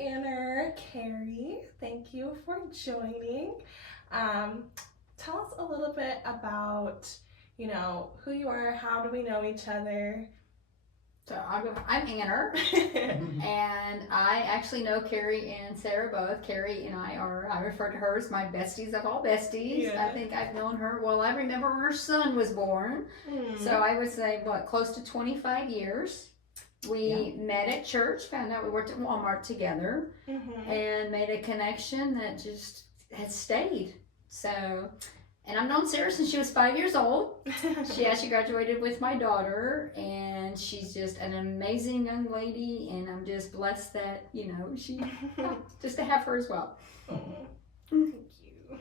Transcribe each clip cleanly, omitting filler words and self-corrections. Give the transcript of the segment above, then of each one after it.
Anna, Carrie. Thank you for joining. Tell us a little bit about, who you are, how do we know each other? So I'm Anna, and I actually know Carrie and Sarah both. Carrie and I refer to her as my besties of all besties. Yeah. I think I've known her, I remember when her son was born. So I would say, close to 25 years. We met at church, found out we worked at Walmart together, and made a connection that just has stayed. So, and I've known Sarah since she was 5 years old. She actually graduated with my daughter, and she's just an amazing young lady, and I'm just blessed that, she, just to have her as well. Thank you.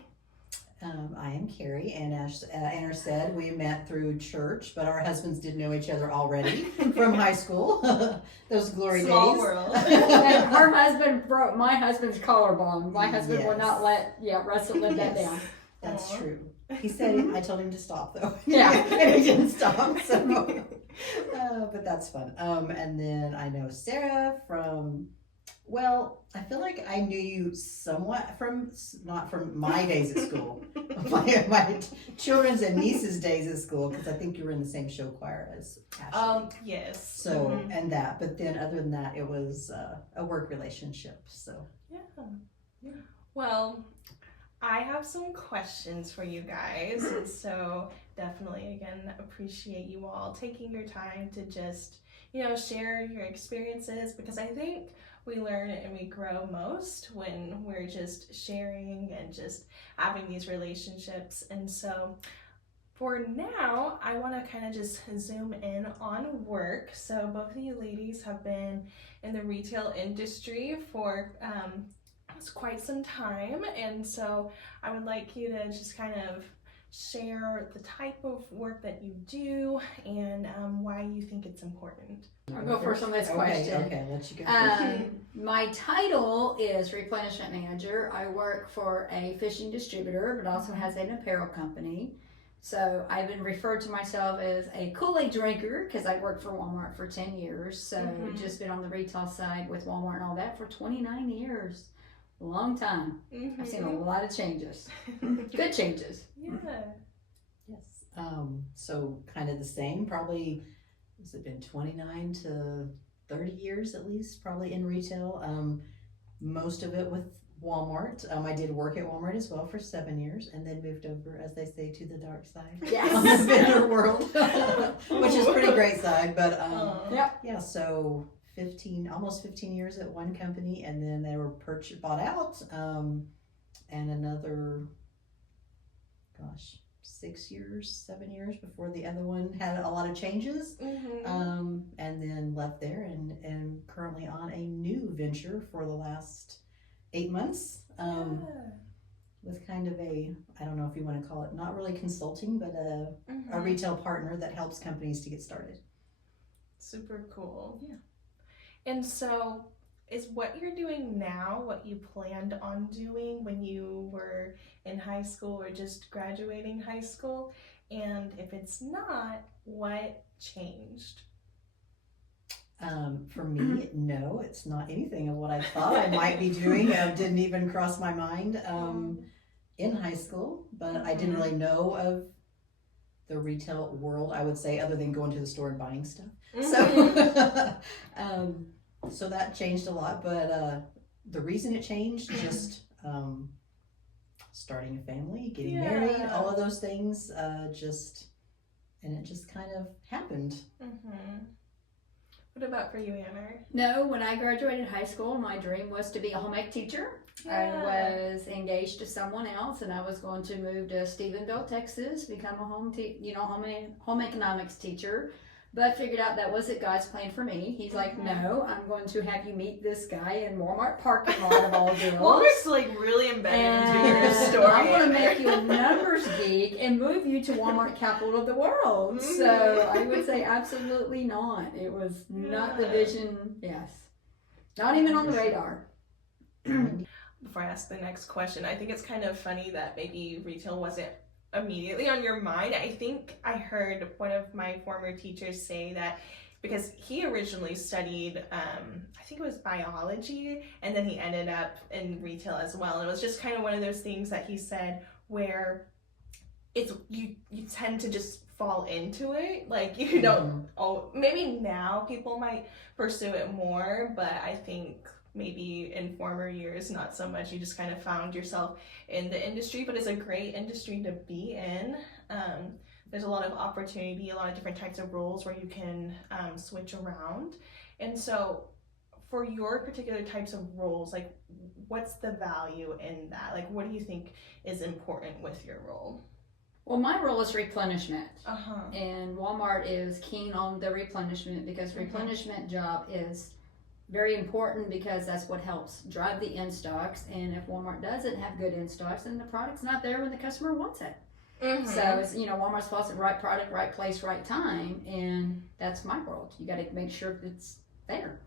I am Carrie, and as Anna said, we met through church, but our husbands did know each other already from high school. Those glory Small days. world. And her husband broke my husband's collarbone. My husband would not let, Russell live that down. That's true. He said, I told him to stop though. Yeah. And he didn't stop, so. But that's fun. And then I know Sarah from, I feel like I knew you somewhat not from my days at school, my children's and nieces' days at school, because I think you were in the same show choir as Ashley. Yes. So, and that, but then other than that, it was a work relationship, so. Yeah. Well, I have some questions for you guys, and so definitely, again, appreciate you all taking your time to just, share your experiences, because I think we learn and we grow most when we're just sharing and just having these relationships. And so for now, I want to kind of just zoom in on work. So both of you ladies have been in the retail industry for quite some time, and so I would like you to just kind of share the type of work that you do and why you think it's important. I'll go first on this question. Okay, let you go first. My title is replenishment manager. I work for a fishing distributor, but also has an apparel company. So I've been referred to myself as a Kool-Aid drinker because I worked for Walmart for 10 years. So just been on the retail side with Walmart and all that for 29 years. Long time. I've seen a lot of changes. Good changes. Yeah. Yes. So kind of the same, probably, has it been 29 to 30 years at least, probably in retail. Most of it with Walmart. I did work at Walmart as well for 7 years, and then moved over, as they say, to the dark side. Yes. On the vendor world, which is pretty great side, but yeah, so almost 15 years at one company, and then they were bought out, and another, 7 years before the other one had a lot of changes, and then left there, and currently on a new venture for the last 8 months, with kind of I don't know if you want to call it, not really consulting, but a retail partner that helps companies to get started. Super cool. Yeah. And so is what you're doing now what you planned on doing when you were in high school or just graduating high school? And if it's not, what changed? For me, no, it's not anything of what I thought I might be doing. Didn't even cross my mind in high school, but I didn't really know of the retail world, I would say, other than going to the store and buying stuff. So, so that changed a lot, but the reason it changed, just starting a family, getting married, all of those things, and it just kind of happened. What about for you, Anna? No, when I graduated high school, my dream was to be a home ec teacher. I was engaged to someone else, and I was going to move to Stephenville, Texas, become a home economics teacher. But figured out that wasn't God's plan for me. He's like, no, I'm going to have you meet this guy in Walmart parking lot of all deals. Walmart's like really embedded into your story. I'm going to make you a numbers geek and move you to Walmart capital of the world. So I would say absolutely not. It was not the vision. Yes. Not even on the radar. Before I ask the next question, I think it's kind of funny that maybe retail wasn't immediately on your mind. I think I heard one of my former teachers say that because he originally studied, I think it was biology, and then he ended up in retail as well. And it was just kind of one of those things that he said where it's you tend to just fall into it, like you don't. Oh, maybe now people might pursue it more, but I think maybe in former years not so much. You just kind of found yourself in the industry, but it's a great industry to be in. There's a lot of opportunity, a lot of different types of roles where you can switch around. And so for your particular types of roles, like what's the value in that? Like what do you think is important with your role? Well, my role is replenishment. Uh-huh. And Walmart is keen on the replenishment because replenishment job is very important because that's what helps drive the in-stocks. And if Walmart doesn't have good in-stocks, then the product's not there when the customer wants it. So it's, Walmart's supposed to right product, right place, right time. And that's my role. You got to make sure it's there.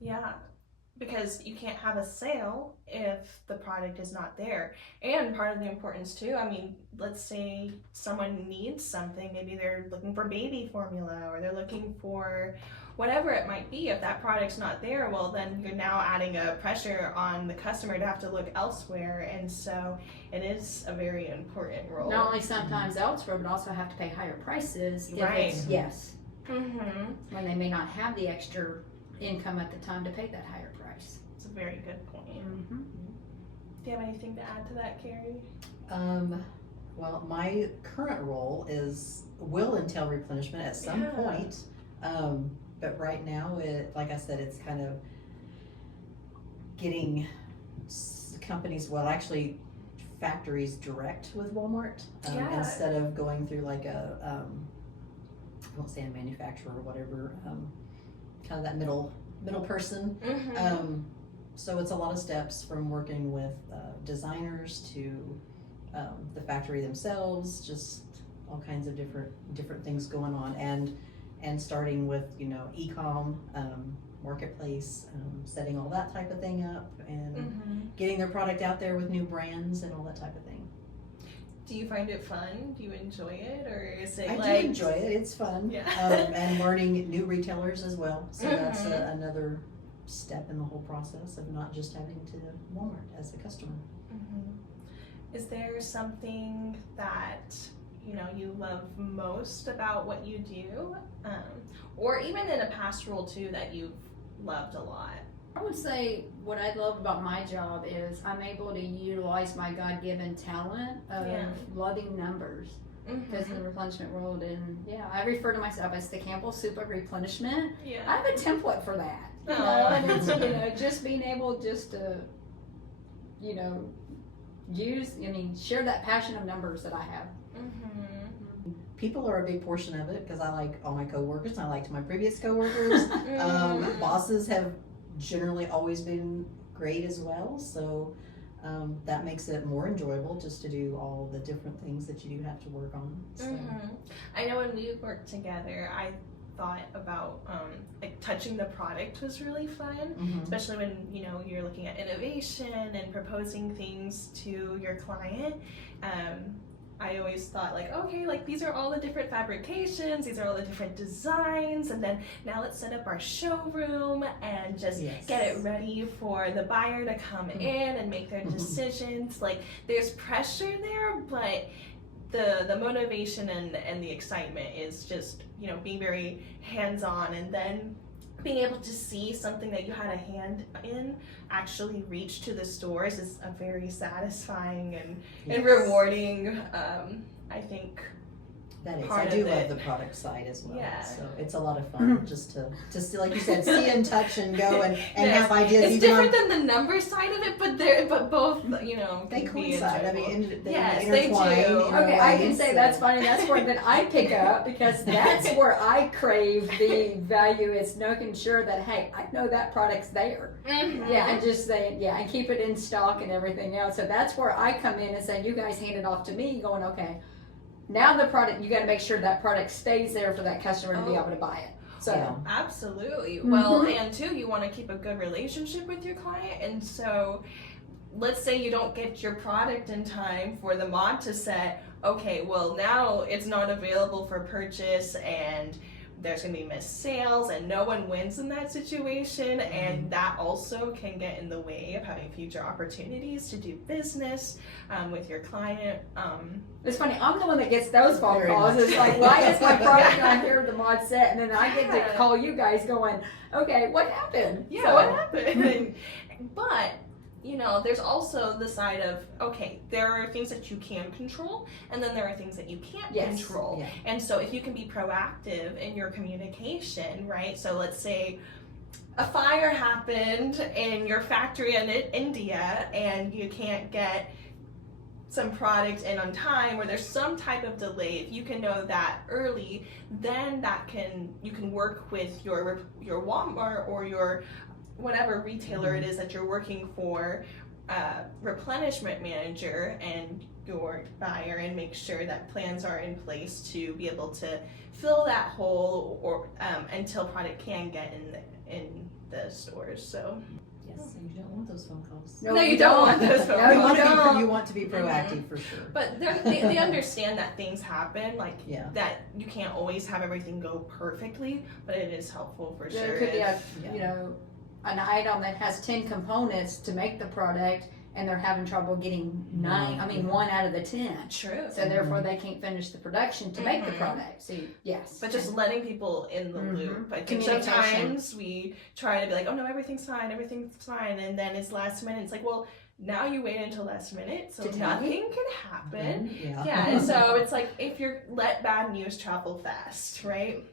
Yeah. Because you can't have a sale if the product is not there. And part of the importance too, I mean, let's say someone needs something, maybe they're looking for baby formula or they're looking for whatever it might be. If that product's not there, well then you're now adding a pressure on the customer to have to look elsewhere. And so it is a very important role. Not only sometimes elsewhere, but also have to pay higher prices. If Right. it's, yes. Mm-hmm. When they may not have the extra income at the time to pay that higher price. It's a very good point. Mm-hmm. Do you have anything to add to that, Carrie? Well, my current role will entail replenishment at some point. But right now, like I said, it's kind of getting companies, well, actually factories direct with Walmart instead of going through like I won't say a manufacturer or whatever, kind of that middle person. So it's a lot of steps from working with designers to the factory themselves, just all kinds of different things going on, and starting with e-com, marketplace, setting all that type of thing up, and getting their product out there with new brands and all that type of thing. Do you find it fun? Do you enjoy it, or is it I do enjoy it. It's fun. Yeah. And learning new retailers as well. So that's another step in the whole process of not just having to Walmart as a customer. Is there something that you love most about what you do, or even in a past role too that you've loved a lot? I would say what I love about my job is I'm able to utilize my God-given talent of loving numbers. Because in the replenishment world, and I refer to myself as the Campbell soup of replenishment. I have a template for that, and it's just being able just to share that passion of numbers that I have. People are a big portion of it because I like all my coworkers. I liked my previous coworkers. Bosses have generally always been great as well, so that makes it more enjoyable just to do all the different things that you do have to work on. So. I know when we worked together, I thought about like touching the product was really fun, especially when you're looking at innovation and proposing things to your client. I always thought like, okay, like these are all the different fabrications, these are all the different designs, and then now let's set up our showroom and just get it ready for the buyer to come in and make their decisions. Like there's pressure there, but the motivation and the excitement is just being very hands-on, and then being able to see something that you had a hand in actually reach to the stores is a very satisfying and rewarding, I think. That is. Part I do of love it. the product side as well. Yeah. So it's a lot of fun just to see, like you said, see and touch and go and have ideas. It's even different than the number side of it, but both they can be coincide. I enjoyable. mean, they Yes, intertwine. they do. in a Okay, I can way, say so. that's funny. That's where that I pick up because that's where I crave the value is making sure that hey, I know that product's there. And just saying and keep it in stock and everything else. So that's where I come in and say, you guys hand it off to me, going okay. Now the product, you got to make sure that product stays there for that customer to be able to buy it. So absolutely. Well, and too, you want to keep a good relationship with your client, and so let's say you don't get your product in time for the mod to set. Okay, well now it's not available for purchase, and there's going to be missed sales, and no one wins in that situation, and that also can get in the way of having future opportunities to do business with your client. It's funny, I'm the one that gets those phone Very calls. much. It's like, why is my product not here, the mod set? And then I get to call you guys going, okay, what happened? Yeah, So- what happened? But you know, there's also the side of, okay, there are things that you can control, and then there are things that you can't Yes. control. Yeah. And so if you can be proactive in your communication, right? So let's say a fire happened in your factory in India, and you can't get some product in on time, or there's some type of delay. If you can know that early, then you can work with your Walmart or your whatever retailer it is that you're working for, replenishment manager and your buyer, and make sure that plans are in place to be able to fill that hole or until product can get in the stores. So Yes, and you don't want those phone calls. No, you don't want those phone No, You you want to don't. be, you want to be proactive for sure. but they understand that things happen, like Yeah. that you can't always have everything go perfectly, but it is helpful for There sure. could be if- Yeah. an item that has 10 components to make the product, and they're having trouble getting one out of the 10. True. So therefore, they can't finish the production to make the Mhm. product. So yes, But just letting people in the Mhm. loop. I think Communication. sometimes we try to be like, oh no, everything's fine, and then it's last minute. It's like, well, now you wait until last minute, so To tell me? nothing can happen. Yeah. Yeah, and so it's like if you're let bad news travel fast, right?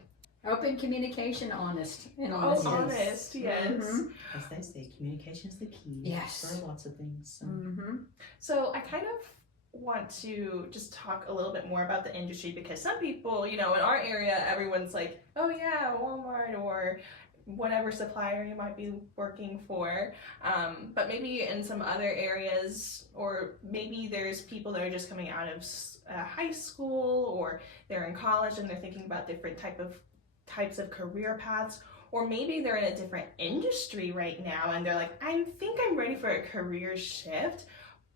open communication, honest, and Oh, honest. honest, yes. Mhm. As they say, communication is the key. Yes. For lots of things. So. Mhm. So I kind of want to just talk a little bit more about the industry, because some people, you know, in our area, everyone's like, oh yeah, Walmart or whatever supplier you might be working for. But maybe in some other areas, or maybe there's people that are just coming out of high school, or they're in college and they're thinking about different types of career paths, or maybe they're in a different industry right now and they're like, I think I'm ready for a career shift.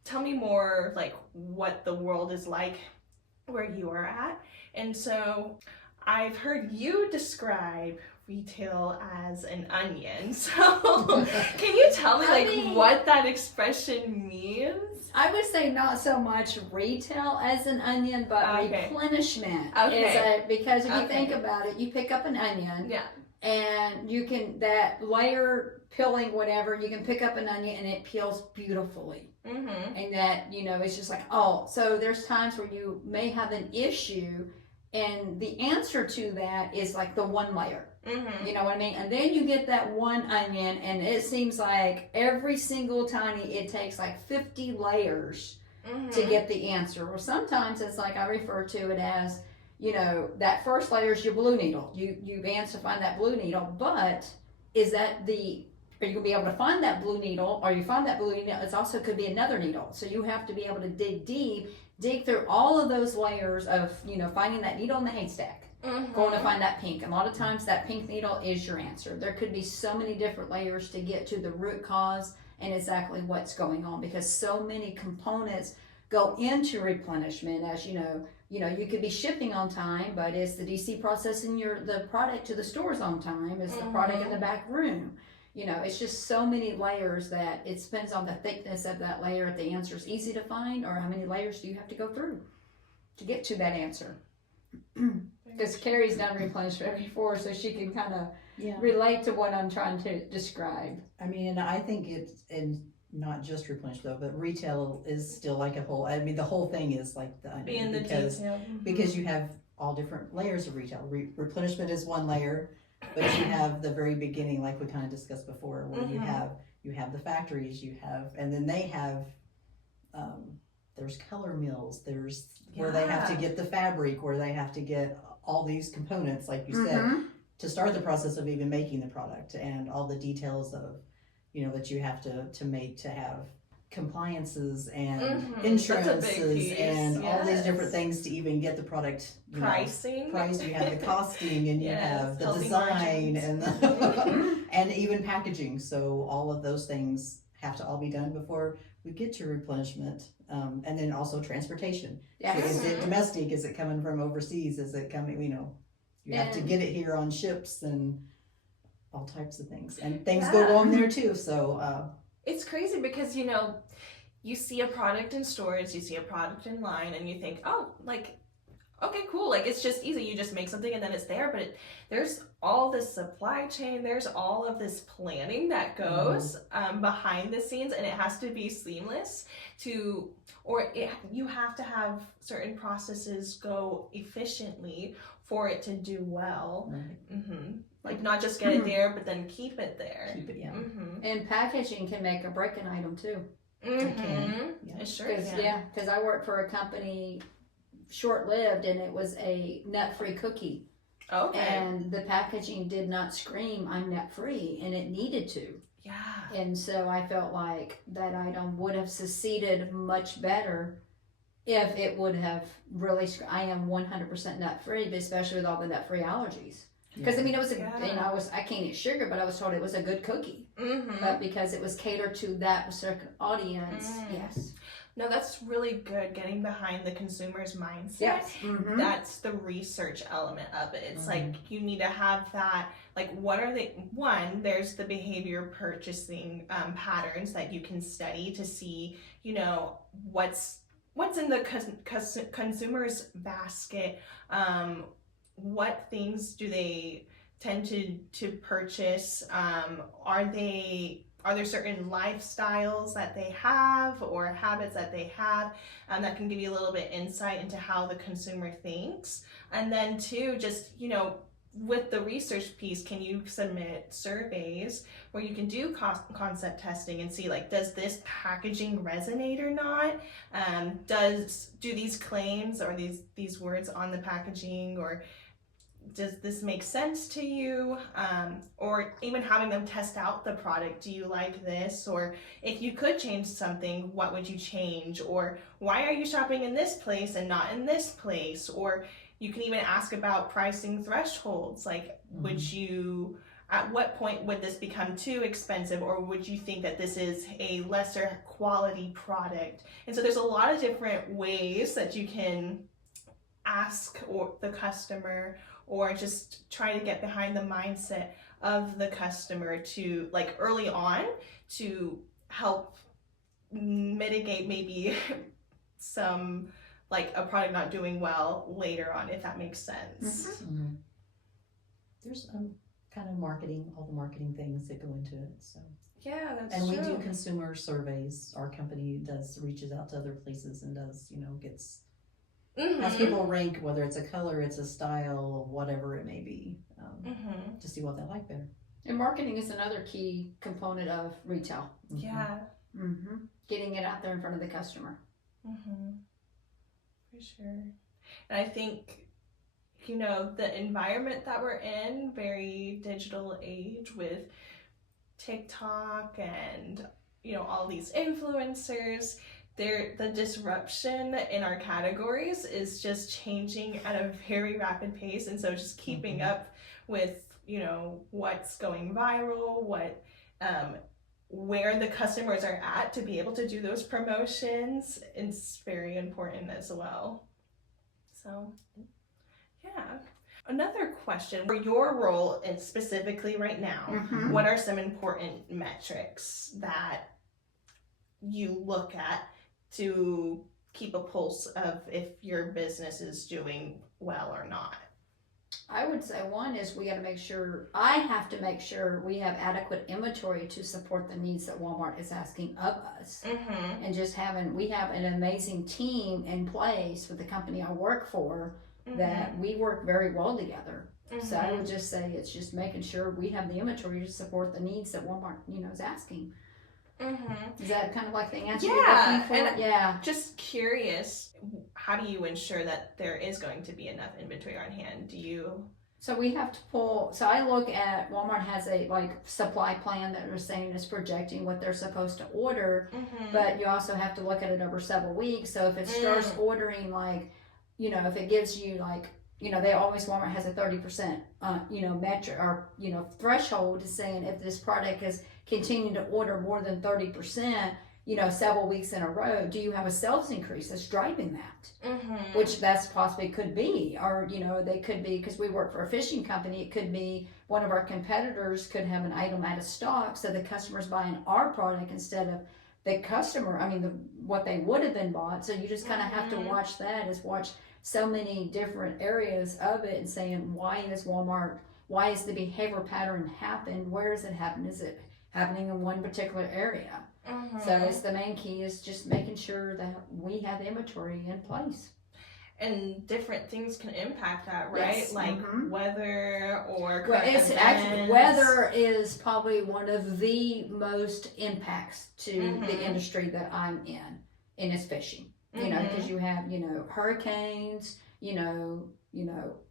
Tell me more, like what the world is like where you are at. And so I've heard you describe retail as an onion. So can you tell me I mean- what that expression means? I would say not so much retail as an onion, but Okay. replenishment Okay. because if you Okay. think about it, you pick up an onion, Yeah. and you can that layer peeling whatever, you can pick up an onion and it peels beautifully. Mm-hmm. And that, it's just like, oh, so there's times where you may have an issue, and the answer to that is like the one layer. Mm-hmm. You know what I mean? And then you get that one onion, and it seems like every single it takes like 50 layers Mm-hmm. to get the answer. Or sometimes it's like I refer to it as, that first layer is your blue needle. You advance to find that blue needle, but is that are you gonna be able to find that blue needle? Or you find that blue needle, it also could be another needle. So you have to be able to dig deep, dig through all of those layers of, finding that needle in the haystack. Mm-hmm. Going to find that pink. And a lot of times that pink needle is your answer. There could be so many different layers to get to the root cause and exactly what's going on, because so many components go into replenishment. As you could be shipping on time, but is the DC processing the product to the stores on time? Is the product in the back room? It's just so many layers that it depends on the thickness of that layer if the answer is easy to find, or how many layers do you have to go through to get to that answer. Because Carrie's done replenishment before, so she can kind of Yeah. relate to what I'm trying to describe. I mean, and I think it's, and not just replenish though, but retail is still like a whole, the whole thing is like the onion. Being the because, detail. because you have all different layers of retail. Replenishment is one layer, but you have the very beginning, like we kind of discussed before, where you have the factories, and then they have, there's color mills, there's where they have to get the fabric, where they have to get all these components, like you said, Mhm. to start the process of even making the product, and all the details of, that you have to make to have compliances and Mhm. That's a big insurances piece, and all these yes. different things to even get the product Pricing. priced. You have the costing, and you Yes, have the healthy design, margins. and Mhm. and even packaging. So all of those things have to all be done before we get your replenishment, and then also transportation. Yes. Is it domestic? Is it coming from overseas? Is it coming, you have to And- get it here on ships and all types of things. And things go wrong there too, so. It's crazy because, you see a product in stores, you see a product in line, and you think, oh, like, okay, cool. Like, it's just easy. You just make something and then it's there. But there's all this supply chain. There's all of this planning that goes behind the scenes, and it has to be seamless you have to have certain processes go efficiently for it to do well. Right. Like, not just get it there, but then keep it there. Keep it, yeah. And packaging can make or break an item too. It can. Yeah. It sure Cause, can. because I worked for a company short-lived, and it was a nut-free cookie. Okay. And the packaging did not scream, I'm nut-free, and it needed to. Yeah. And so I felt like that item would have succeeded much better if it would have really, I am 100% nut-free, but especially with all the nut-free allergies. Because it was I can't eat sugar, but I was told it was a good cookie. But because it was catered to that certain audience, yes. No, that's really good. Getting behind the consumer's mindset. Yes. That's the research element of it. It's like you need to have that. Like, what are there's the behavior purchasing patterns that you can study to see, what's in the consumer's basket. What things do they tend to purchase? Are there certain lifestyles that they have or habits that they have that can give you a little bit insight into how the consumer thinks? And then too, just, with the research piece, can you submit surveys where you can do concept testing and see, like, does this packaging resonate or not? Do these claims or these words on the packaging, or does this make sense to you? Or even having them test out the product. Do you like this? Or if you could change something, what would you change? Or why are you shopping in this place and not in this place? Or you can even ask about pricing thresholds. Like, at what point would this become too expensive? Or would you think that this is a lesser quality product? And so there's a lot of different ways that you can ask the customer, or just try to get behind the mindset of the customer to, like, early on, to help mitigate maybe some, like, a product not doing well later on, if that makes sense. There's kind of marketing, all the marketing things that go into it. So Yeah, that's and true. we do consumer surveys. Our company reaches out to other places and does, gets has people rank whether it's a color, it's a style, whatever it may be, to see what they like better. And marketing is another key component of retail. Yeah. Getting it out there in front of the customer. For sure. And I think, the environment that we're in, very digital age with TikTok and, all these influencers, the disruption in our categories is just changing at a very rapid pace. And so just keeping up with, what's going viral, where the customers are at to be able to do those promotions, is very important as well. So, yeah. Another question, for your role, and specifically right now, what are some important metrics that you look at to keep a pulse of if your business is doing well or not? I would say one is I have to make sure we have adequate inventory to support the needs that Walmart is asking of us. And we have an amazing team in place with the company I work for that we work very well together. So I would just say it's just making sure we have the inventory to support the needs that Walmart, is asking. Is that kind of like the answer you're looking for? And just curious, how do you ensure that there is going to be enough inventory on hand? So we have to so I look at, Walmart has a supply plan that they're saying is projecting what they're supposed to order, but you also have to look at it over several weeks. So if it starts ordering if it gives you Walmart has a 30%, metric or, threshold, saying if this product is continuing to order more than 30%, several weeks in a row, do you have a sales increase that's driving that? Mm-hmm. Which that's possibly could be, or they could be, because we work for a fishing company, it could be one of our competitors could have an item out of stock, so the customer's buying our product instead of the customer, what they would have been bought. So you just kind of have to watch that, watch so many different areas of it and saying, why is the behavior pattern happen? Where does it happen? Is it happening in one particular area? Mm-hmm. So it's the main key is just making sure that we have the inventory in place. And different things can impact that, right? Yes. Like weather or Well, it's events. actually, weather is probably one of the most impacts to the industry that I'm in, and it's fishing. Because you have, hurricanes,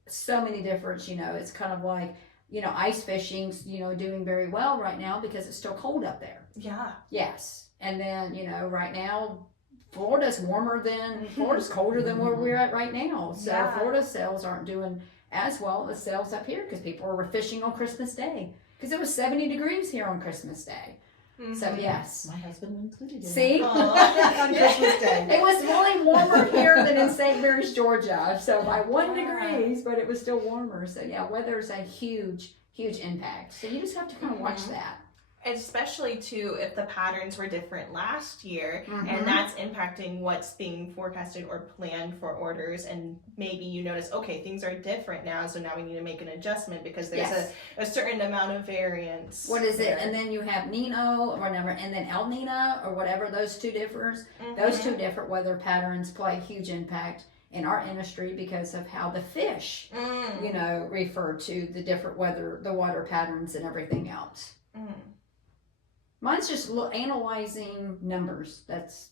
so many different, it's kind of like, ice fishing's, doing very well right now because it's still cold up there. Yeah. Yes. And then, right now, Florida's colder than where we're at right now. So Yeah. Florida sales aren't doing as well as sales up here because people were fishing on Christmas Day. Because it was 70 degrees here on Christmas Day. Mm-hmm. So yes. My husband included. See? On Christmas Day. It was really warmer here than in St. Mary's, Georgia. So by 1 degrees, but it was still warmer. So yeah, weather's a huge, huge impact. So you just have to kind of watch that. Especially too if the patterns were different last year and that's impacting what's being forecasted or planned for orders, and maybe you notice, okay, things are different now, so now we need to make an adjustment because there's a certain amount of variance. What is it? And then you have Nino or whatever, and then El Nino or whatever, those two differs. Those two different weather patterns play a huge impact in our industry because of how the fish, refer to the different weather, the water patterns and everything else. Mine's just analyzing numbers. That's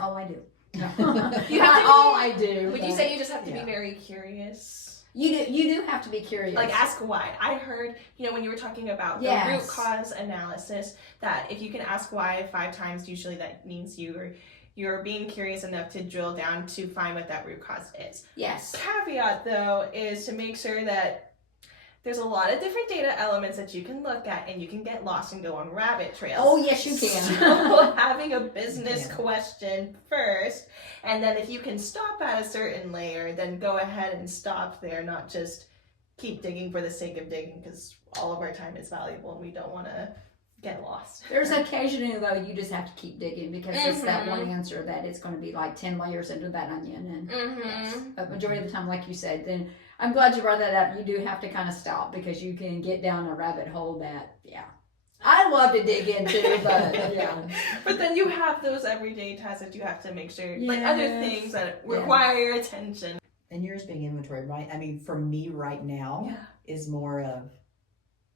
all I do. Not all I do. Would you say you just have to be very curious? You do have to be curious. Like ask why. I heard, when you were talking about the root cause analysis, that if you can ask why 5 times, usually that means you're being curious enough to drill down to find what that root cause is. Yes. Caveat though is to make sure that there's a lot of different data elements that you can look at, and you can get lost and go on rabbit trails. Oh, yes, you can. So having a business question first, and then if you can stop at a certain layer, then go ahead and stop there, not just keep digging for the sake of digging, because all of our time is valuable and we don't want to get lost. There's occasionally, though, you just have to keep digging because it's that one answer that it's going to be like 10 layers into that onion. And but majority of the time, like you said, then I'm glad you brought that up. You do have to kind of stop because you can get down a rabbit hole that, I love to dig into, but But then you have those everyday tasks that you have to make sure, like other things that require your attention. And yours being inventory, right? I mean, for me right now is more of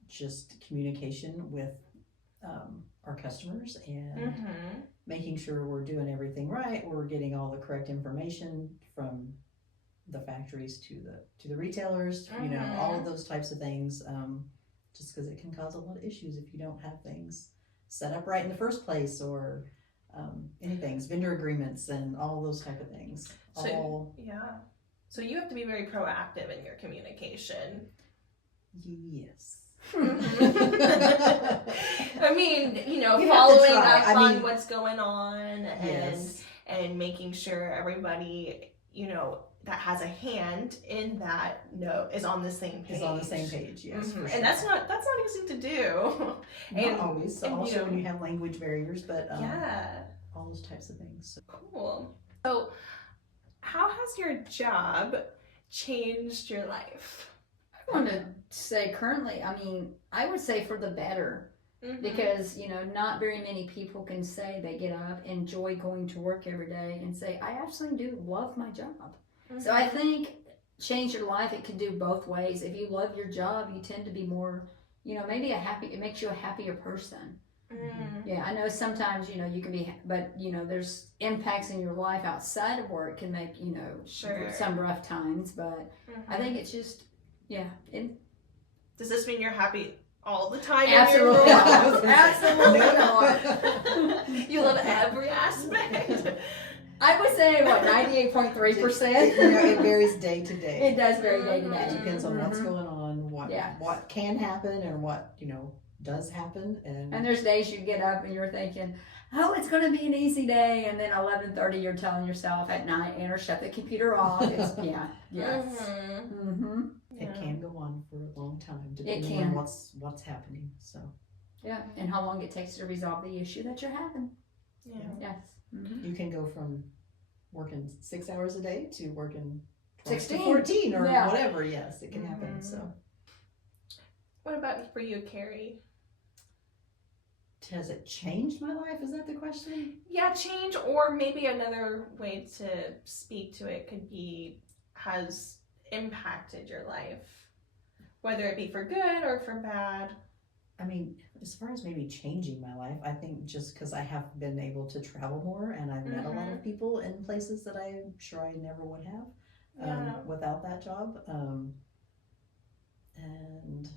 just communication with our customers and making sure we're doing everything right. We're getting all the correct information from the factories to the retailers, all of those types of things, just because it can cause a lot of issues if you don't have things set up right in the first place, or anything, vendor agreements and all those type of things. So you have to be very proactive in your communication. Yes. I mean, You following have to up try. on what's going on and making sure everybody, that has a hand in that is on the same page. Is on the same page, yes. For sure. And that's not easy to do. Not always. So also when you have language barriers, but all those types of things. So. Cool. So how has your job changed your life? I want to say currently, I would say for the better. Because, not very many people can say they get up, enjoy going to work every day, and say, I absolutely do love my job. So I think change your life, it can do both ways. If you love your job, you tend to be more, maybe it makes you a happier person. Yeah, I know sometimes, you can be, but, there's impacts in your life outside of work can make, some rough times, but I think it's just, Does this mean you're happy all the time? Absolutely in your role? not. Absolutely not. You love every aspect. I would say 98.3%. It varies day to day. It does vary day to day. It depends on what's going on, what can happen, and what does happen. And there's days you get up and you're thinking, oh, it's going to be an easy day. And then 11:30, you're telling yourself at night, Anna, shut the computer off. It's, yes. Mm-hmm. It can go on for a long time, It depending can. on what's happening. So Yeah, and how long it takes to resolve the issue that you're having. Yeah. Yes. Mm-hmm. you can go from working 6 hours a day to working 12 to 16. 14 or Yeah. whatever. Yes, it can happen. Mhm. So What about for you, Carrie? has it changed my life? Is that the question? Yeah, change, or maybe another way to speak to it could be has impacted your life, whether it be for good or for bad. I mean, as far as maybe changing my life, I think just because I have been able to travel more and I've met a lot of people in places that I'm sure I never would have Yeah. without that job. And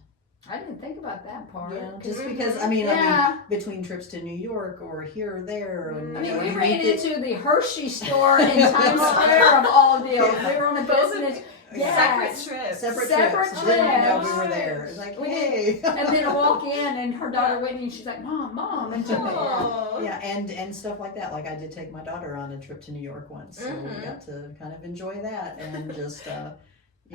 I didn't think about that part. yeah, just because I mean, Yeah. between trips to New York or here or there, and I you mean, know, we you ran meet the- into the Hershey store in Times Square of all deals. Yeah. We were on a Those are business. Yes. Separate trips. separate Separate trips. Didn't know we trips. were there. It's like, We hey. And then I walk in and her daughter Whitney, she's like, Mom, and took me. Oh. Yeah, and stuff like that. Like I did take my daughter on a trip to New York once, so we Mhm. got to kind of enjoy that and just.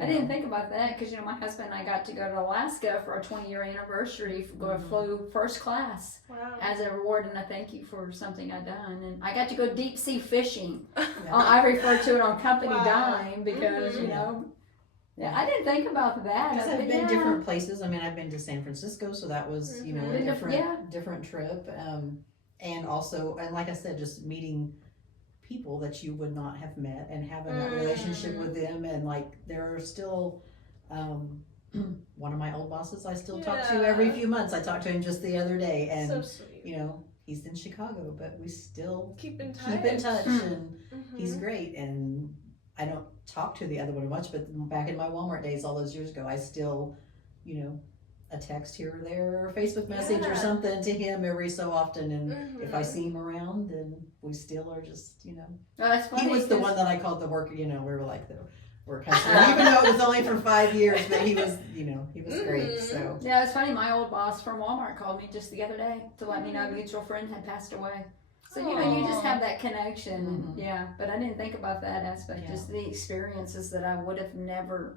I didn't think about that because, my husband and I got to go to Alaska for our 20-year anniversary, flew first class Wow. as a reward and a thank you for something I'd done. And I got to go deep sea fishing. Yeah. I refer to it on company Wow. dime because, Mhm. yeah, I didn't think about that. Because but I've been yeah. different places. I mean, I've been to San Francisco, so that was you know Mhm. a different Yeah. different trip. And also, and like I said, just meeting people that you would not have met and having that relationship with them, and like there are still. One of my old bosses I still talk to every Yeah. few months. I talked to him just the other day, and So sweet. you know he's in Chicago, but we still Keep in touch. keep in touch, and Mhm. he's great. And I don't talk to the other one much, but back in my Walmart days all those years ago, I still, a text here or there, or a Facebook message Yeah. or something to him every so often. And if I Mhm. see him around, then we still are just, Oh, that's funny. he was the 'cause- one that I called the work, we were like the work husband, even though it was only for 5 years, but he was, he was great. So Yeah, it's funny. My old boss from Walmart called me just the other day to let me know a mutual friend had passed away. So, you just have that connection. And, Mhm. yeah, but I didn't think about that aspect. Yeah. Just the experiences that I would have never,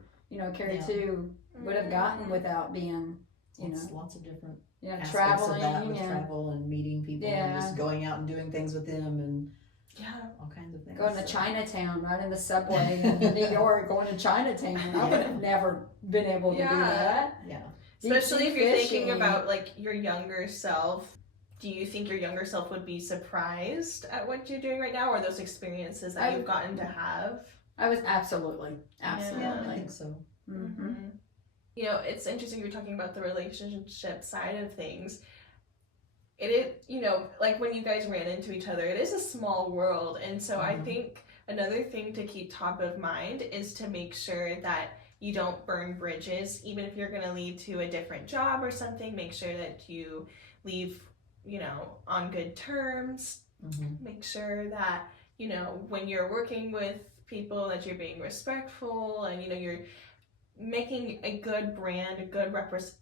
carried Yeah. to, would have gotten without being, lots of different aspects traveling. of that with and travel and meeting people and Yeah. just going out and doing things with them and Yeah. all kinds of things. going to So- Chinatown, riding the subway in New York, going to Chinatown. I would have never been able to do Yeah. that. Yeah. Especially if you're thinking Fishing. about like your younger self. Do you think your younger self would be surprised at what you're doing right now, or those experiences that I- you've gotten to have? I was absolutely. Yeah, I Absolutely. think so. Mm-hmm. It's interesting you're talking about the relationship side of things. It is, like when you guys ran into each other, it is a small world. And so I Mhm. think another thing to keep top of mind is to make sure that you don't burn bridges. Even if you're going to leave to a different job or something, make sure that you leave, on good terms. Mm-hmm. Make sure that, when you're working with people that you're being respectful and, you're making a good brand, a good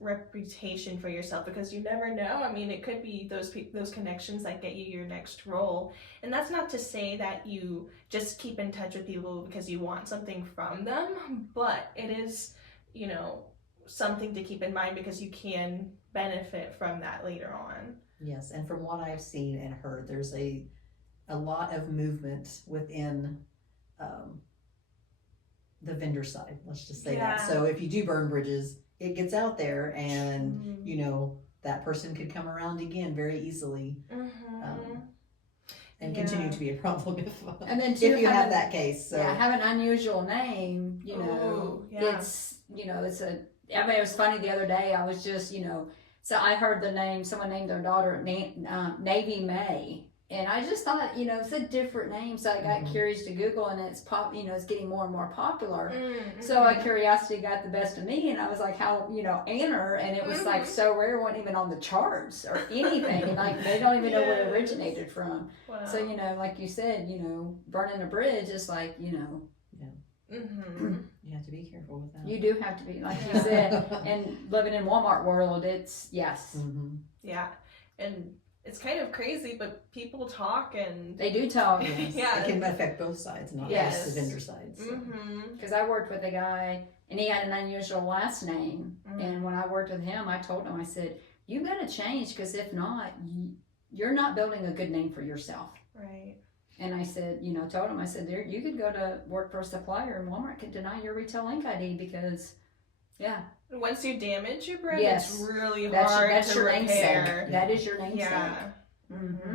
reputation for yourself, because you never know. I mean, it could be those connections that get you your next role. And that's not to say that you just keep in touch with people because you want something from them, but it is, something to keep in mind because you can benefit from that later on. Yes, and from what I've seen and heard, there's a lot of movement within the vendor side. Let's just say Yeah. that. So if you do burn bridges, it gets out there, and that person could come around again very easily and continue to be a problem And then if too, you have having- that case. So have an unusual name, Ooh, yeah. it's, I mean, it was funny the other day, I was just, so I heard the name, someone named their daughter Navy May, and I just thought, it's a different name, so I got Mhm. curious to Google, and it's it's getting more and more popular. Mm-hmm. So curiosity got the best of me, and I was like, how, Anner, and it was like so rare, it wasn't even on the charts or anything, like they don't even know where it Yes. originated from. Wow. So, like you said, burning a bridge is like, Mm-hmm. you have to be careful with that. you do have to be, like you said, and living in Walmart world, it's, yes. Mhm. Yeah, and it's kind of crazy, but people talk and They do talk. Yes. Yeah. It can affect both sides, not Yes. just the vendor side. So. Because I worked with a guy and he had an unusual last name. And when I worked with him, I told him, I said, you got to change because if not, you're not building a good name for yourself. Right. And I said, told him, I said, there, you could go to work for a supplier and Walmart could deny your retail link ID because, Once you damage your brand, Yes. it's really that's hard that's to your repair. namesake. That is your namesake. Yeah. Mm-hmm.